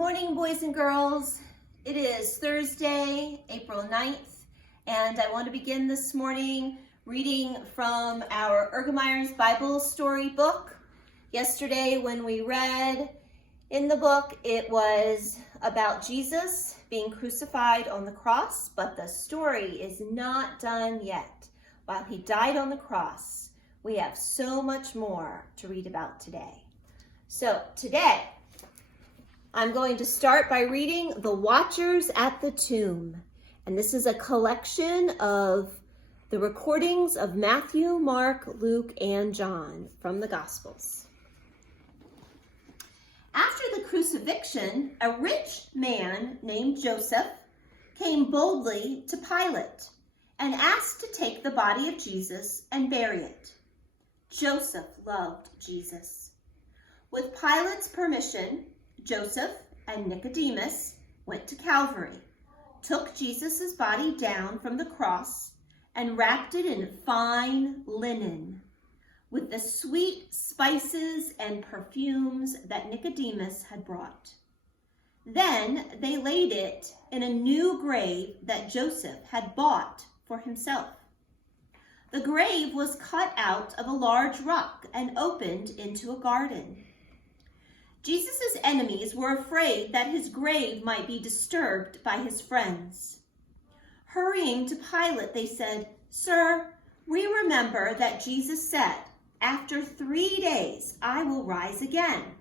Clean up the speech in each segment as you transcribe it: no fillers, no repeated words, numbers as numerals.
morning, boys and girls. It is Thursday, April 9th, and I want to begin this morning reading from our Ergemeyer's Bible story book. Yesterday when we read in the book, it was about Jesus being crucified on the cross, but the story is not done yet. While he died on the cross, we have so much more to read about today. So today, I'm going to start by reading The Watchers at the Tomb. And this is a collection of the recordings of Matthew, Mark, Luke, and John from the Gospels. After the crucifixion, a rich man named Joseph came boldly to Pilate and asked to take the body of Jesus and bury it. Joseph loved Jesus. With Pilate's permission, Joseph and Nicodemus went to Calvary, took Jesus' body down from the cross, and wrapped it in fine linen with the sweet spices and perfumes that Nicodemus had brought. Then they laid it in a new grave that Joseph had bought for himself. The grave was cut out of a large rock and opened into a garden. Jesus' enemies were afraid that his grave might be disturbed by his friends. Hurrying to Pilate, they said, "Sir, we remember that Jesus said, 'After 3 days I will rise again.'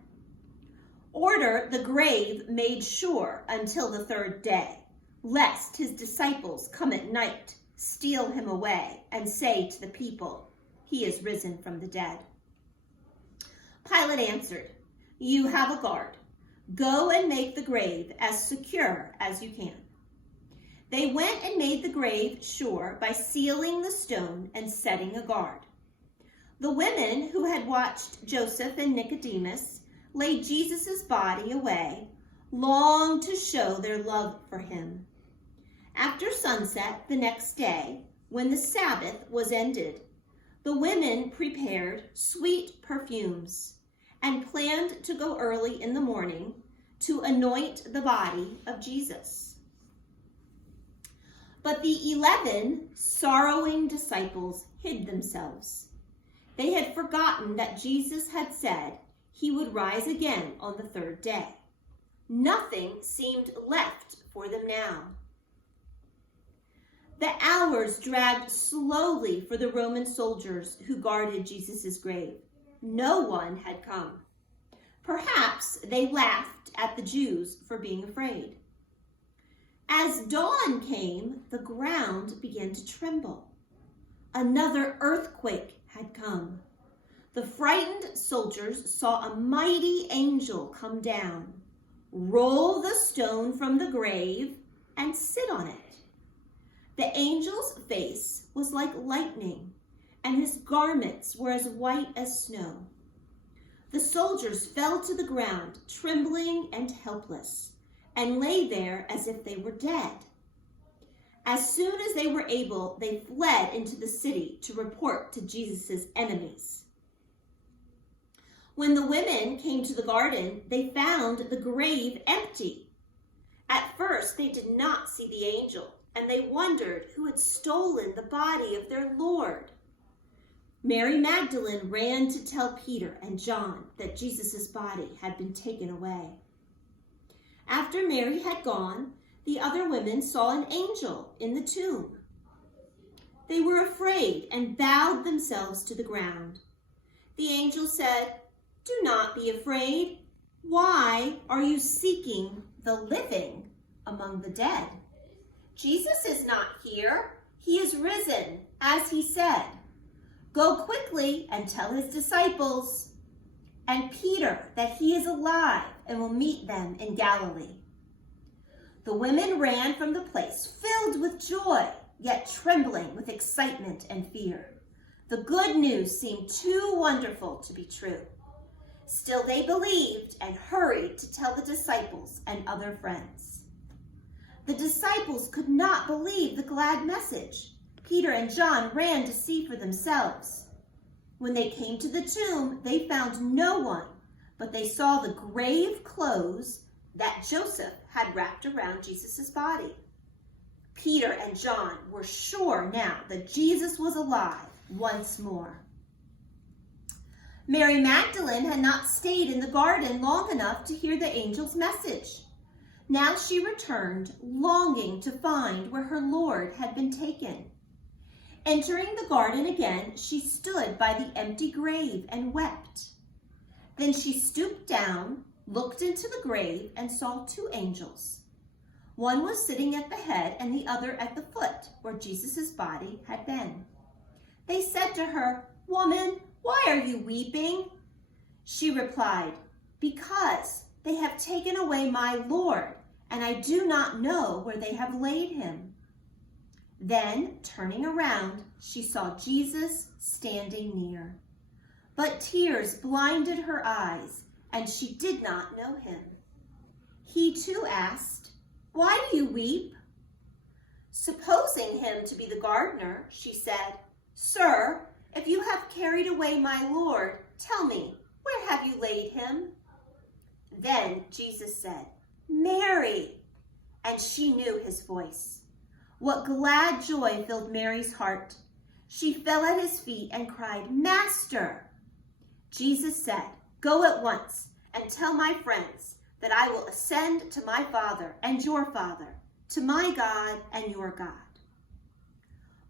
Order the grave made sure until the 3rd day, lest his disciples come at night, steal him away, and say to the people, 'He is risen from the dead.'" Pilate answered, "You have a guard. Go and make the grave as secure as you can." They went and made the grave sure by sealing the stone and setting a guard. The women who had watched Joseph and Nicodemus lay Jesus' body away, longed to show their love for him. After sunset the next day, when the Sabbath was ended, the women prepared sweet perfumes and planned to go early in the morning to anoint the body of Jesus. But the 11 sorrowing disciples hid themselves. They had forgotten that Jesus had said he would rise again on the 3rd day. Nothing seemed left for them now. The hours dragged slowly for the Roman soldiers who guarded Jesus' grave. No one had come. Perhaps they laughed at the Jews for being afraid. As dawn came, the ground began to tremble. Another earthquake had come. The frightened soldiers saw a mighty angel come down, roll the stone from the grave, and sit on it. The angel's face was like lightning, and his garments were as white as snow. The soldiers fell to the ground, trembling and helpless, and lay there as if they were dead. As soon as they were able, they fled into the city to report to Jesus' enemies. When the women came to the garden, they found the grave empty. At first, they did not see the angel, and they wondered who had stolen the body of their Lord. Mary Magdalene ran to tell Peter and John that Jesus' body had been taken away. After Mary had gone, the other women saw an angel in the tomb. They were afraid and bowed themselves to the ground. The angel said, "Do not be afraid. Why are you seeking the living among the dead? Jesus is not here. He is risen, as he said. Go quickly and tell his disciples and Peter that he is alive and will meet them in Galilee." The women ran from the place, filled with joy, yet trembling with excitement and fear. The good news seemed too wonderful to be true. Still they believed and hurried to tell the disciples and other friends. The disciples could not believe the glad message. Peter and John ran to see for themselves. When they came to the tomb, they found no one, but they saw the grave closed that Joseph had wrapped around Jesus' body. Peter and John were sure now that Jesus was alive once more. Mary Magdalene had not stayed in the garden long enough to hear the angel's message. Now she returned, longing to find where her Lord had been taken. Entering the garden again, she stood by the empty grave and wept. Then she stooped down, looked into the grave, and saw two angels. One was sitting at the head and the other at the foot, where Jesus' body had been. They said to her, "Woman, why are you weeping?" She replied, "Because they have taken away my Lord, and I do not know where they have laid him." Then, turning around, she saw Jesus standing near. But tears blinded her eyes, and she did not know him. He too asked, "Why do you weep?" Supposing him to be the gardener, she said, "Sir, if you have carried away my Lord, tell me, where have you laid him?" Then Jesus said, "Mary," and she knew his voice. What glad joy filled Mary's heart. She fell at his feet and cried, "Master!" Jesus said, "Go at once and tell my friends that I will ascend to my Father and your Father, to my God and your God."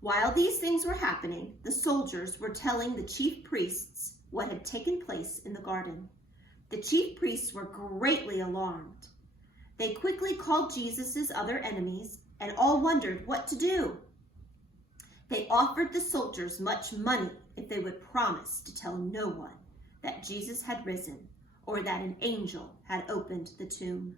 While these things were happening, the soldiers were telling the chief priests what had taken place in the garden. The chief priests were greatly alarmed. They quickly called Jesus' other enemies, and all wondered what to do. They offered the soldiers much money if they would promise to tell no one that Jesus had risen or that an angel had opened the tomb.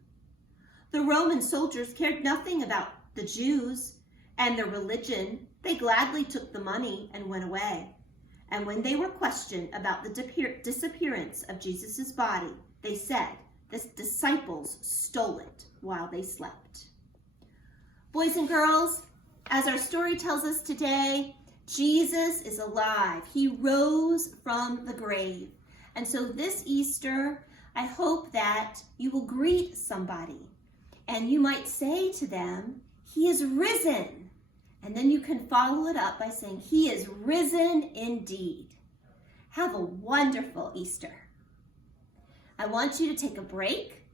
The Roman soldiers cared nothing about the Jews and their religion. They gladly took the money and went away. And when they were questioned about the disappearance of Jesus' body, they said the disciples stole it while they slept. Boys and girls, as our story tells us today, Jesus is alive. He rose from the grave. And so this Easter, I hope that you will greet somebody and you might say to them, "He is risen." And then you can follow it up by saying, "He is risen indeed." Have a wonderful Easter. I want you to take a break.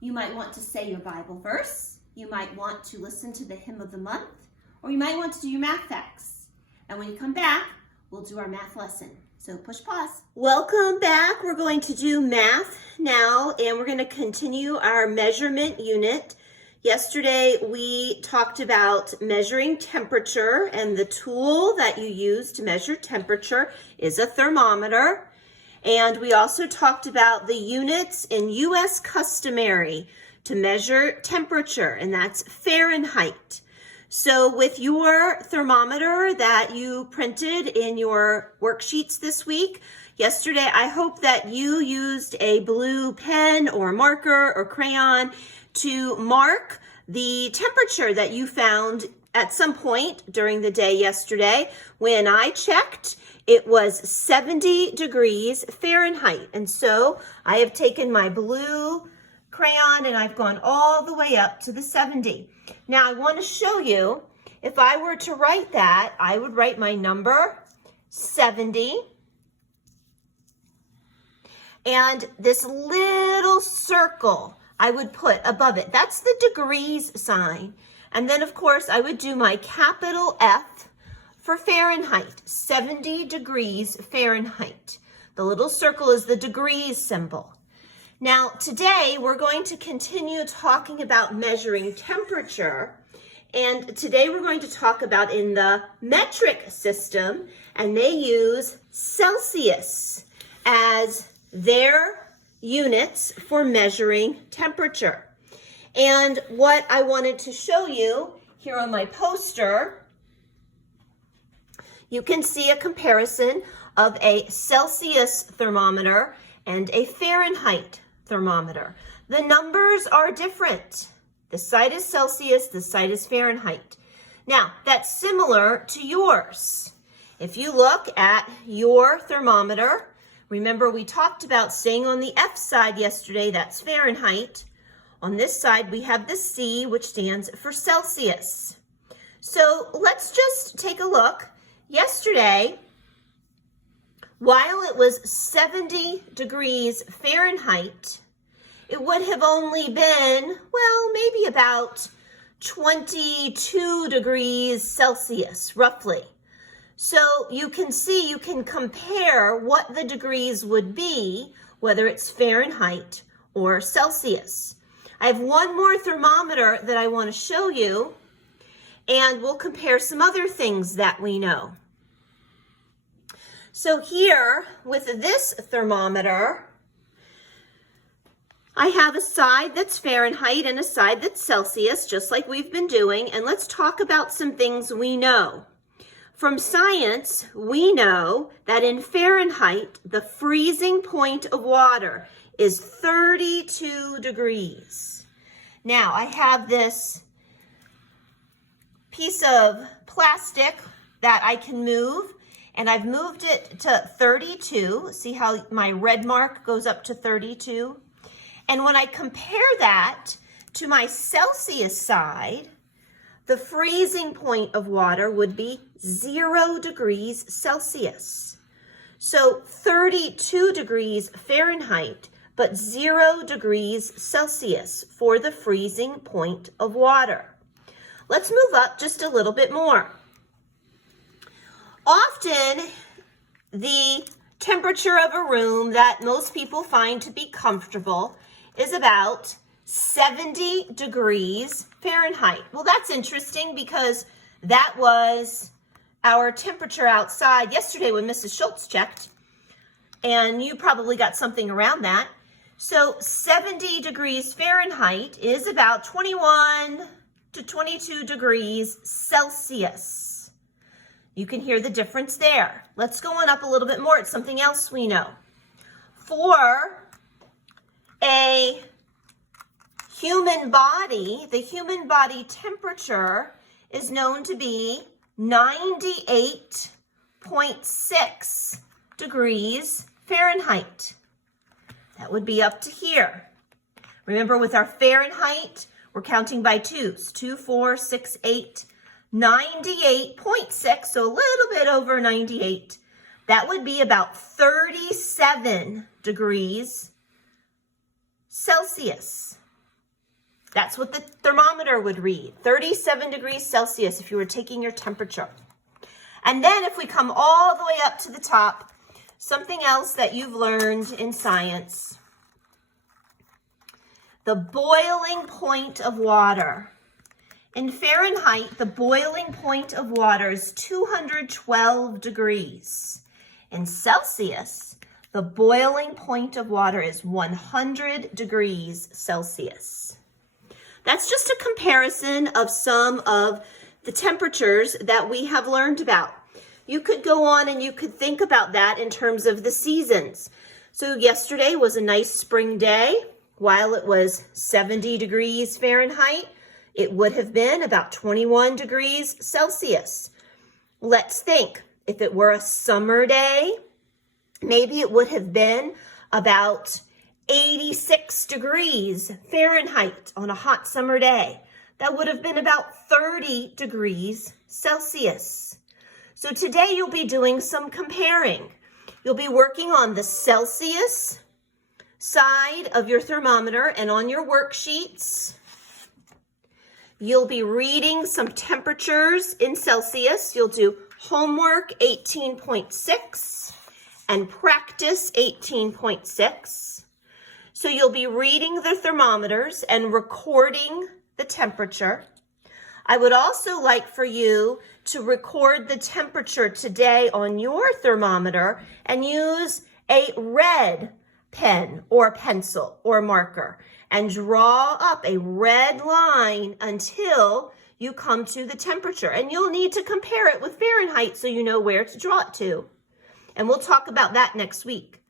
You might want to say your Bible verse. You might want to listen to the hymn of the month, or you might want to do your math facts. And when you come back, we'll do our math lesson. So push pause. Welcome back. We're going to do math now, and we're going to continue our measurement unit. Yesterday, we talked about measuring temperature, and the tool that you use to measure temperature is a thermometer. And we also talked about the units in U.S. customary to measure temperature, and that's Fahrenheit. So with your thermometer that you printed in your worksheets this week, yesterday, I hope that you used a blue pen or marker or crayon to mark the temperature that you found at some point during the day yesterday. When I checked, it was 70 degrees Fahrenheit. And so I have taken my blue crayon and I've gone all the way up to the 70. Now I want to show you, if I were to write that, I would write my number 70 and this little circle I would put above it. That's the degrees sign. And then of course I would do my capital F for Fahrenheit, 70 degrees Fahrenheit. The little circle is the degrees symbol. Now, today we're going to continue talking about measuring temperature, and today we're going to talk about in the metric system, and they use Celsius as their units for measuring temperature. And what I wanted to show you here on my poster, you can see a comparison of a Celsius thermometer and a Fahrenheit thermometer. The numbers are different. This side is Celsius, this side is Fahrenheit. Now, that's similar to yours. If you look at your thermometer, remember we talked about staying on the F side yesterday, that's Fahrenheit. On this side, we have the C, which stands for Celsius. So let's just take a look. Yesterday, while it was 70 degrees Fahrenheit, it would have only been, well, maybe about 22 degrees Celsius, roughly. So you can see, you can compare what the degrees would be, whether it's Fahrenheit or Celsius. I have one more thermometer that I want to show you, and we'll compare some other things that we know. So here, with this thermometer, I have a side that's Fahrenheit and a side that's Celsius, just like we've been doing, and let's talk about some things we know. From science, we know that in Fahrenheit, the freezing point of water is 32 degrees. Now, I have this piece of plastic that I can move, and I've moved it to 32. See how my red mark goes up to 32? And when I compare that to my Celsius side, the freezing point of water would be 0 degrees Celsius. So 32 degrees Fahrenheit, but 0 degrees Celsius for the freezing point of water. Let's move up just a little bit more. Often, the temperature of a room that most people find to be comfortable is about 70 degrees Fahrenheit. Well, that's interesting because that was our temperature outside yesterday when Mrs. Schultz checked, and you probably got something around that. So 70 degrees Fahrenheit is about 21 to 22 degrees Celsius. You can hear the difference there. Let's go on up a little bit more. It's something else we know. For a human body, the human body temperature is known to be 98.6 degrees Fahrenheit. That would be up to here. Remember, with our Fahrenheit, we're counting by twos. 2, 4, 6, 8, 98.6, so a little bit over 98. That would be about 37 degrees Celsius. That's what the thermometer would read, 37 degrees Celsius if you were taking your temperature. And then if we come all the way up to the top, something else that you've learned in science, the boiling point of water. In Fahrenheit, the boiling point of water is 212 degrees. In Celsius, the boiling point of water is 100 degrees Celsius. That's just a comparison of some of the temperatures that we have learned about. You could go on and you could think about that in terms of the seasons. So yesterday was a nice spring day. While it was 70 degrees Fahrenheit, it would have been about 21 degrees Celsius. Let's think, if it were a summer day, maybe it would have been about 86 degrees Fahrenheit on a hot summer day. That would have been about 30 degrees Celsius. So today you'll be doing some comparing. You'll be working on the Celsius side of your thermometer, and on your worksheets, you'll be reading some temperatures in Celsius. You'll do homework 18.6 and practice 18.6. So you'll be reading the thermometers and recording the temperature. I would also like for you to record the temperature today on your thermometer and use a red pen or pencil or marker and draw up a red line until you come to the temperature. And you'll need to compare it with Fahrenheit so you know where to draw it to. And we'll talk about that next week.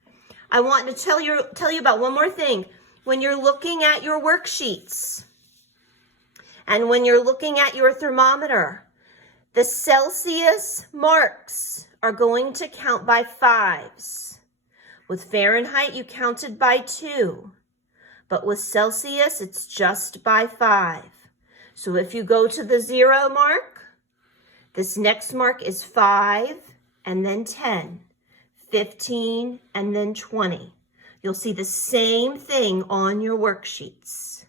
I want to tell you about one more thing. When you're looking at your worksheets and when you're looking at your thermometer, the Celsius marks are going to count by 5s. With Fahrenheit, you counted by 2. but with Celsius, it's just by 5. So if you go to the 0 mark, this next mark is 5, and then 10, 15, and then 20. You'll see the same thing on your worksheets.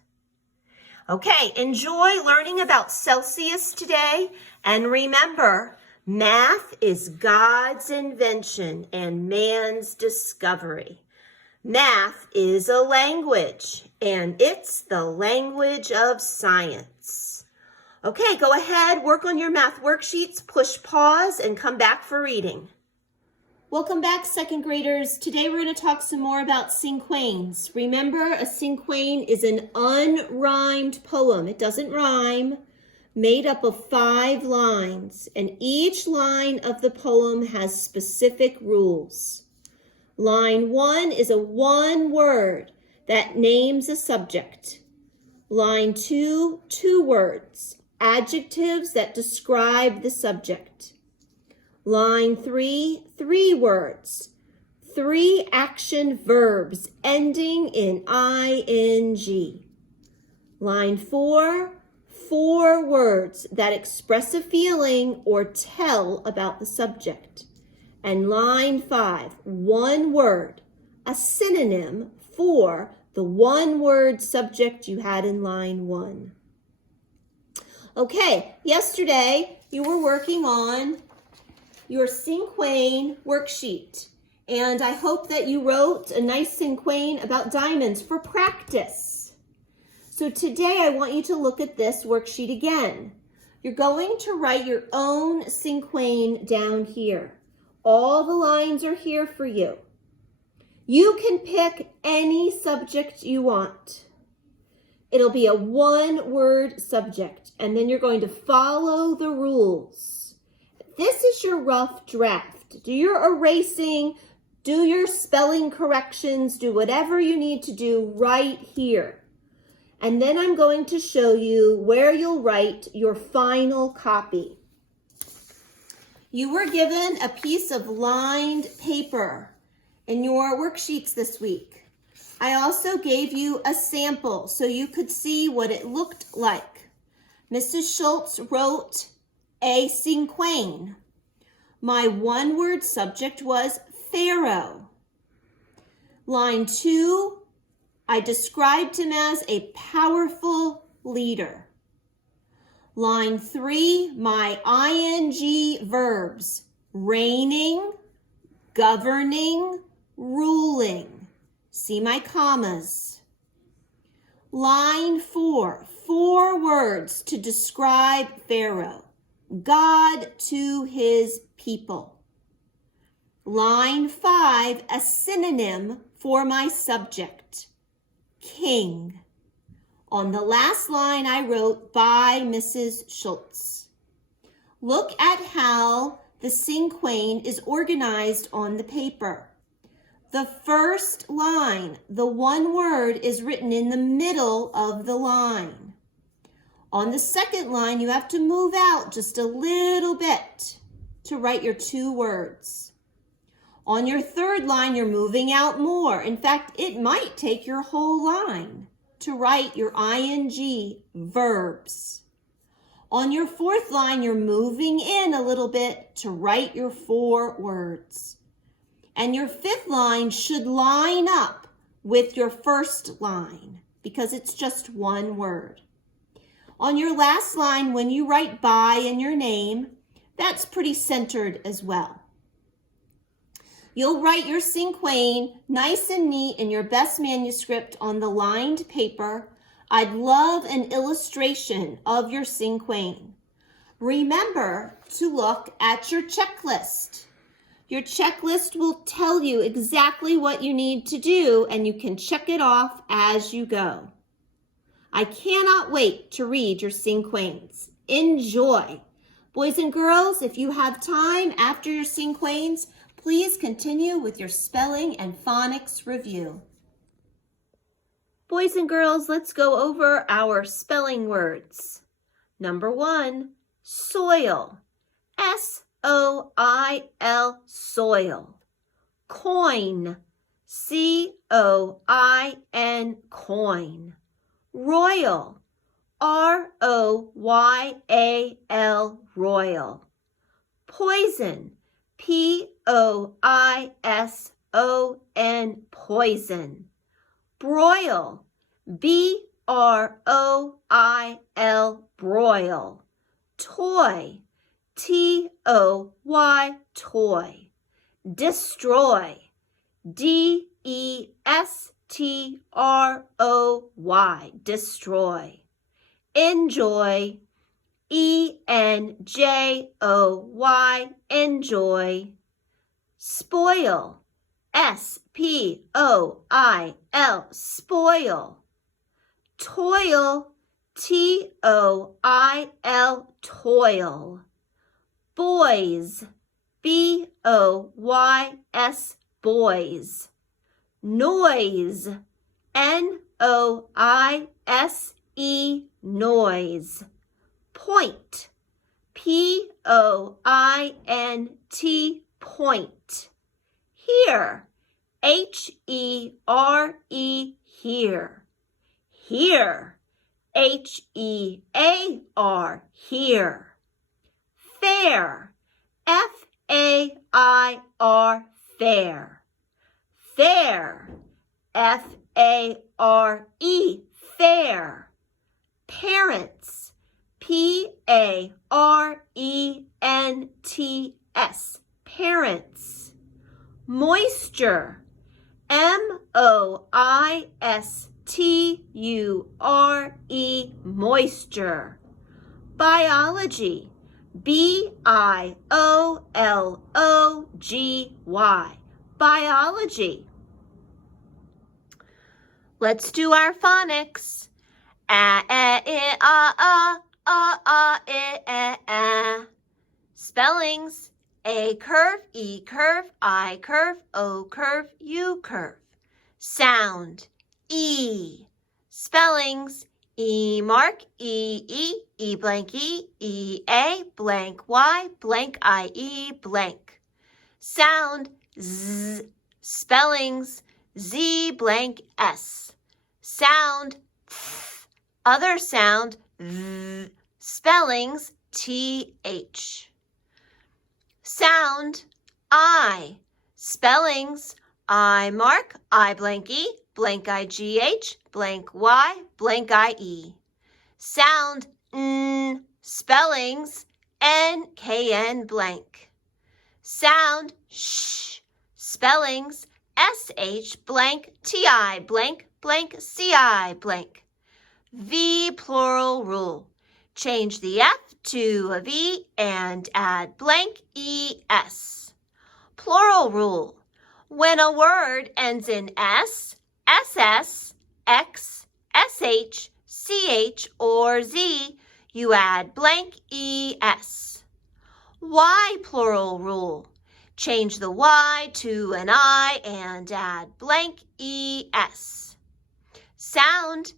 Okay, enjoy learning about Celsius today, and remember, math is God's invention and man's discovery. Math is a language, and it's the language of science. Okay, go ahead, work on your math worksheets, push pause, and come back for reading. Welcome back, second graders. Today we're going to talk some more about cinquains. Remember, a cinquain is an unrhymed poem. It doesn't rhyme, made up of 5 lines, and each line of the poem has specific rules. Line 1 is a one word that names a subject. Line 2, 2 words, adjectives that describe the subject. Line 3, 3 words, 3 action verbs ending in ing. Line 4, 4 words that express a feeling or tell about the subject. And line 5, 1 word, a synonym for the one word subject you had in line 1. Okay, yesterday you were working on your cinquain worksheet, and I hope that you wrote a nice cinquain about diamonds for practice. So today I want you to look at this worksheet again. You're going to write your own cinquain down here. All the lines are here for you. You can pick any subject you want. It'll be a one-word subject, and then you're going to follow the rules. This is your rough draft. Do your erasing, do your spelling corrections, do whatever you need to do right here. And then I'm going to show you where you'll write your final copy. You were given a piece of lined paper in your worksheets this week. I also gave you a sample so you could see what it looked like. Mrs. Schultz wrote a cinquain. My one-word subject was Pharaoh. Line 2, I described him as a powerful leader. Line 3, my ing verbs, reigning, governing, ruling. See my commas. Line 4, 4 words to describe Pharaoh, God to his people. Line 5, a synonym for my subject, king. On the last line, I wrote, by Mrs. Schultz. Look at how the cinquain is organized on the paper. The first line, the one word, is written in the middle of the line. On the second line, you have to move out just a little bit to write your 2 words. On your third line, you're moving out more. In fact, it might take your whole line to write your ing verbs. On your fourth line, you're moving in a little bit to write your 4 words. And your fifth line should line up with your first line because it's just one word. On your last line, when you write by in your name, that's pretty centered as well. You'll write your cinquain nice and neat in your best manuscript on the lined paper. I'd love an illustration of your cinquain. Remember to look at your checklist. Your checklist will tell you exactly what you need to do, and you can check it off as you go. I cannot wait to read your cinquains. Enjoy. Boys and girls, if you have time after your cinquains, please continue with your spelling and phonics review. Boys and girls, let's go over our spelling words. Number 1, soil. S-O-I-L, soil. Coin. C-O-I-N, coin. Royal, R-O-Y-A-L, royal. Poison, P-O-I-S-O-N, poison. Broil, B-R-O-I-L, broil. Toy, T-O-Y, toy. Destroy, D-E-S-T-R-O-Y, destroy. Enjoy, E-N-J-O-Y, enjoy. Spoil, S-P-O-I-L, spoil. Toil, T-O-I-L, toil. Boys, B-O-Y-S, boys. Noise, N-O-I-S-E, noise. Point, P-O-I-N-T, point. Here, H-E-R-E, here. Here, H-E-A-R, here. Fair, F-A-I-R, fair. Fair, F-A-R-E, fair. Parents, P-A-R-E-N-T-S, parents. Moisture, M-O-I-S-T-U-R-E, moisture. Biology, B-I-O-L-O-G-Y, biology. Let's do our phonics. A-A-I-A-A-A-I-A-A. Spellings, A curve, E curve, I curve, O curve, U curve. Sound, E. Spellings, E mark, E-E, E blank E, E-A, blank Y, blank I-E, blank. Sound, Z. Spellings, Z blank S. Sound, Th. Other sound, V. Spellings, T-H. Sound, I. Spellings, I mark, I blank E, blank I-G-H, blank Y, blank I-E. Sound, N. Spellings, N-K-N blank. Sound, sh. Spellings, S-H blank T-I blank blank C-I blank. V plural rule. Change the F to a V and add blank E-S. Plural rule. When a word ends in S, SS, X, SH, CH, or Z, you add blank ES. Y plural rule. Change the Y to an I and add blank ES. Sound,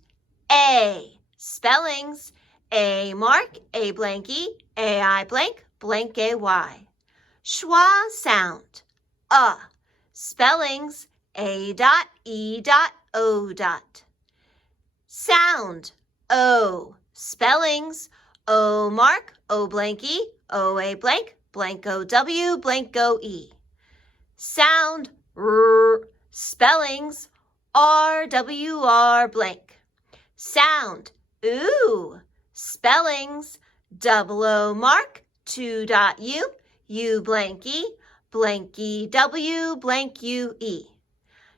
A. Spellings, A mark, A blank E, A-I blank, blank A-Y. Schwa sound, Spellings, A dot, E dot, O dot. Sound, O. Spellings, O mark, O blank E, O-A blank, blank O-W, blank O-E. Sound, R. Spellings, R-W-R blank. Sound, oo. Spellings, double O mark, 2 dot U, U blank E-W, blank U-E.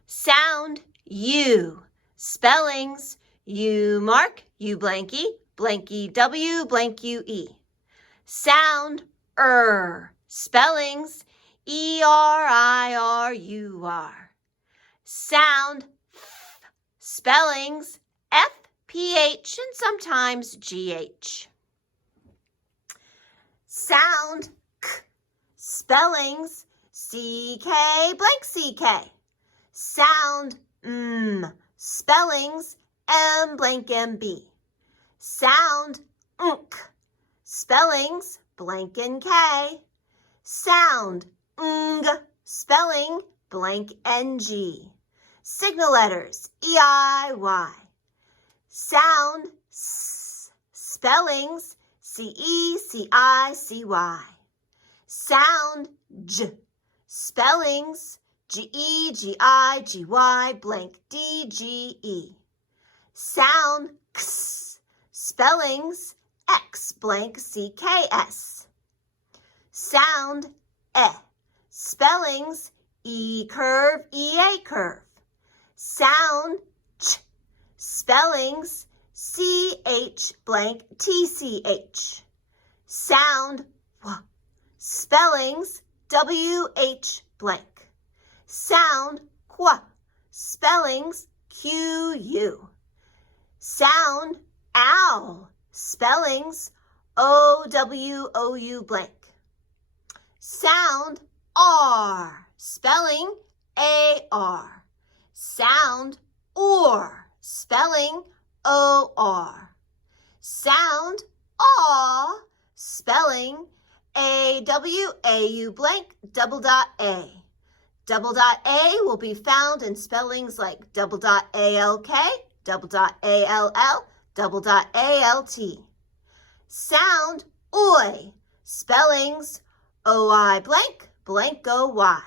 Sound, U. Spellings, U mark, U blank E-W, blank U-E. Sound, Spellings, E-R-I-R-U-R. Sound, F. Spellings, F-P-H and sometimes G-H. Sound, K. Spellings, C-K blank C-K. Sound, M. Spellings, M blank M-B. Sound, Nk. Spellings, blank N-K. Sound, Ng. Spelling, blank N-G. Signal letters, E-I-Y. Sound, S. Spellings, C-E-C-I-C-Y. Sound, J. Spellings, G-E-G-I-G-Y blank D-G-E. Sound, X. Spellings, X blank C-K-S. Sound, E. Spellings, E curve, E-A curve. Sound, Ch. Spellings, C-H blank T-C-H. Sound, W. Spellings, W-H blank. Sound, Qu. Spellings, Q-U. Sound, Ow. Spellings, O-W-O-U blank. Sound, R. Spelling, A-R. Sound, OR. Spelling, O-R. Sound, Aw. Spelling, A-W-A-U blank double dot A. Double dot A will be found in spellings like double dot A-L-K, double dot A-L-L, double dot A-L-T. Sound, Oi. Spellings, O-I blank, blank O-Y.